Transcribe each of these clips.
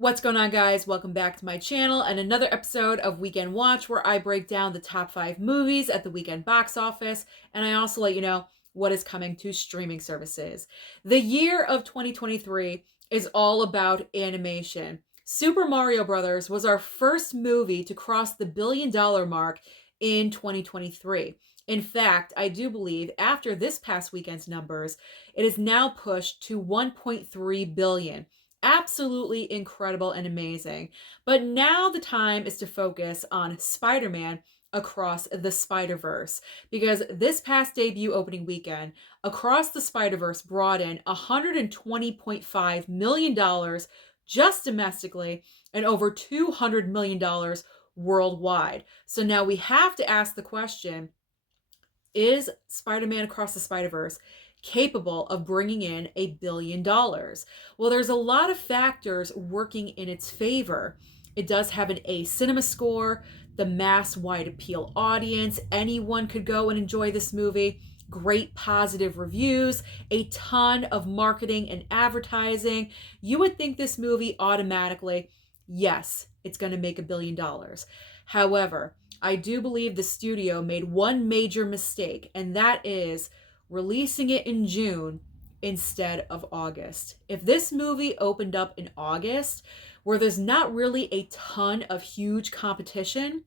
What's going on, guys? Welcome back to my channel and another episode of Weekend Watch, where I break down the top 5 movies at the weekend box office, and I also let you know what is coming to streaming services. The year of 2023 is all about animation. Super Mario Bros. Was our first movie to cross the $1 billion mark in 2023. In fact, I do believe after this past weekend's numbers, it is now pushed to 1.3 billion. Absolutely incredible and amazing. But now the time is to focus on Spider-Man Across the Spiderverse, because this past debut opening weekend, Across the Spiderverse brought in $120.5 million just domestically and over $200 million worldwide. So now we have to ask the question, is Spider-Man Across the Spider-Verse capable of bringing in $1 billion? Well, there's a lot of factors working in its favor. It does have an A cinema score, the mass wide appeal audience. Anyone could go and enjoy this movie. Great positive reviews, a ton of marketing and advertising. You would think this movie automatically, yes, it's going to make $1 billion. However, I do believe the studio made one major mistake, and that is releasing it in June instead of August. If this movie opened up in August, where there's not really a ton of huge competition,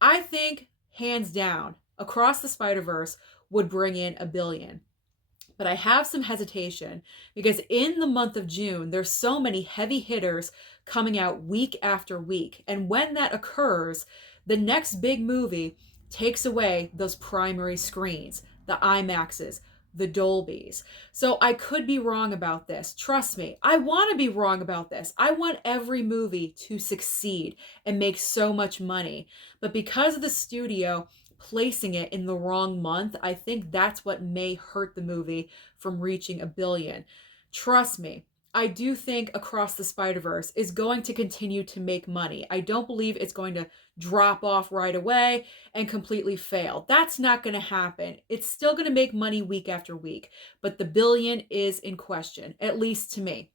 I think hands down, Across the Spider-Verse would bring in $1 billion. But I have some hesitation because in the month of June, there's so many heavy hitters coming out week after week. And when that occurs, the next big movie takes away those primary screens, the IMAXs, the Dolbys. So I could be wrong about this. Trust me, I want to be wrong about this. I want every movie to succeed and make so much money. But because of the studio placing it in the wrong month, I think that's what may hurt the movie from reaching $1 billion. Trust me, I do think Across the Spider-Verse is going to continue to make money. I don't believe it's going to drop off right away and completely fail. That's not going to happen. It's still going to make money week after week, but the $1 billion is in question, at least to me.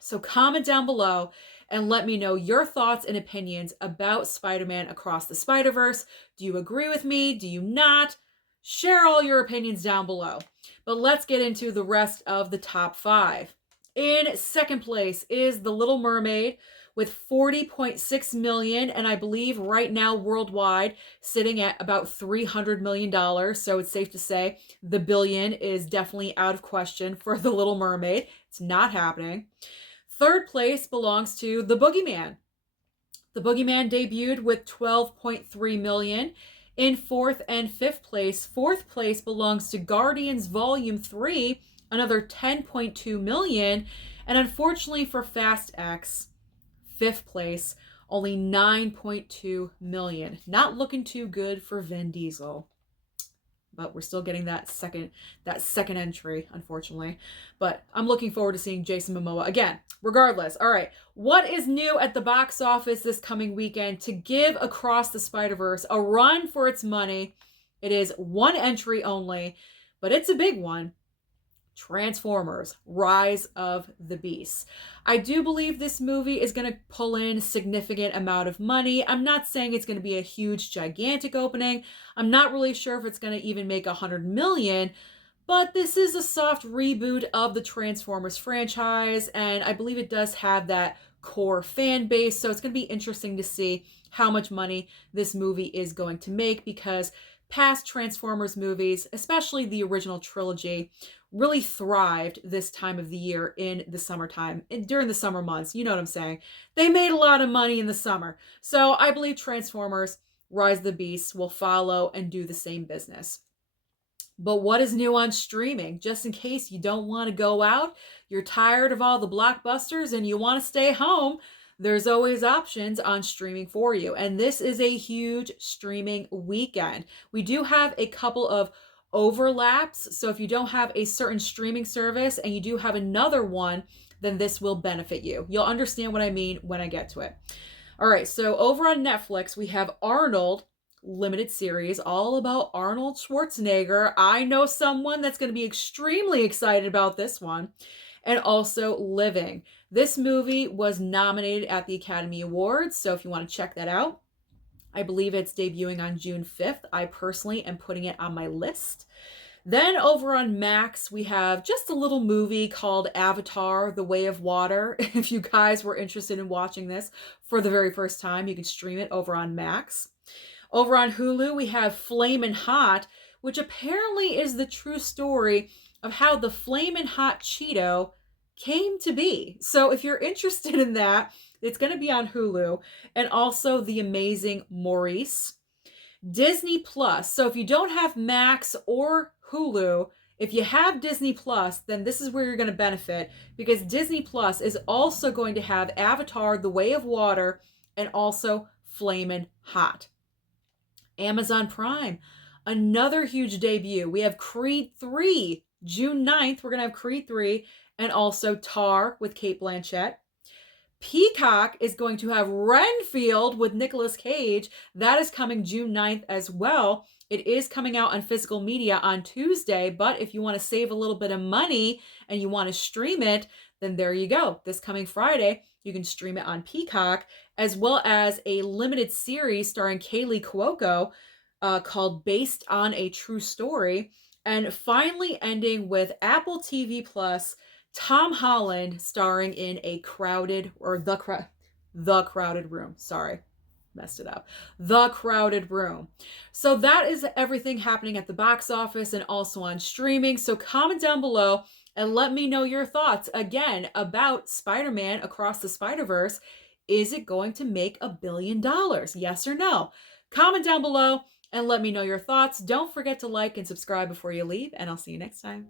So comment down below and let me know your thoughts and opinions about Spider-Man Across the Spider-Verse. Do you agree with me? Do you not? Share all your opinions down below. But let's get into the rest of the top 5. In second place is The Little Mermaid with 40.6 million, and I believe right now worldwide sitting at about $300 million. So it's safe to say the $1 billion is definitely out of question for The Little Mermaid. It's not happening. Third place belongs to The Boogeyman. The Boogeyman debuted with 12.3 million. In fourth and fifth place belongs to Guardians Volume 3, another 10.2 million. And unfortunately for Fast X, fifth place, only 9.2 million. Not looking too good for Vin Diesel. But we're still getting that second entry, unfortunately. But I'm looking forward to seeing Jason Momoa again. Regardless, all right, what is new at the box office this coming weekend to give Across the Spider-Verse a run for its money? It is one entry only, but it's a big one. Transformers: Rise of the Beasts. I do believe this movie is going to pull in a significant amount of money. I'm not saying it's going to be a huge, gigantic opening. I'm not really sure if it's going to even make 100 million, but this is a soft reboot of the Transformers franchise, and I believe it does have that core fan base, so it's going to be interesting to see how much money this movie is going to make, because past Transformers movies, especially the original trilogy, really thrived this time of the year in the summertime, during the summer months. You know what I'm saying? They made a lot of money in the summer. So I believe Transformers: Rise of the Beasts will follow and do the same business. But what is new on streaming? Just in case you don't want to go out, you're tired of all the blockbusters and you want to stay home, there's always options on streaming for you. And this is a huge streaming weekend. We do have a couple of overlaps. So if you don't have a certain streaming service and you do have another one, then this will benefit you. You'll understand what I mean when I get to it. All right, so over on Netflix, we have Arnold limited series, all about Arnold Schwarzenegger. I know someone that's going to be extremely excited about this one. and also Living. This movie was nominated at the Academy Awards, so if you want to check that out, I believe it's debuting on June 5th. I personally am putting it on my list. Then over on Max, we have just a little movie called Avatar: The Way of Water. If you guys were interested in watching this for the very first time, you can stream it over on Max. Over on Hulu, we have Flamin' Hot, which apparently is the true story of how the Flamin' Hot Cheeto came to be. So if you're interested in that, it's going to be on Hulu. And also The Amazing Maurice. Disney Plus. So if you don't have Max or Hulu, if you have Disney Plus, then this is where you're going to benefit, because Disney Plus is also going to have Avatar: The Way of Water and also Flamin' Hot. Amazon Prime, another huge debut. We have Creed 3, June 9th. We're going to have Creed 3 and also Tar with Cate Blanchett. Peacock is going to have Renfield with Nicolas Cage. That is coming June 9th as well. It is coming out on physical media on Tuesday, but if you want to save a little bit of money and you want to stream it, then there you go. This coming Friday, you can stream it on Peacock, as well as a limited series starring Kaylee Cuoco called Based on a True Story. And finally ending with Apple TV Plus, Tom Holland starring in The Crowded Room. Sorry, messed it up. The Crowded Room. So that is everything happening at the box office and also on streaming. So comment down below and let me know your thoughts again about Spider-Man Across the Spider-Verse. Is it going to make $1 billion? Yes or no? Comment down below and let me know your thoughts. Don't forget to like and subscribe before you leave, and I'll see you next time.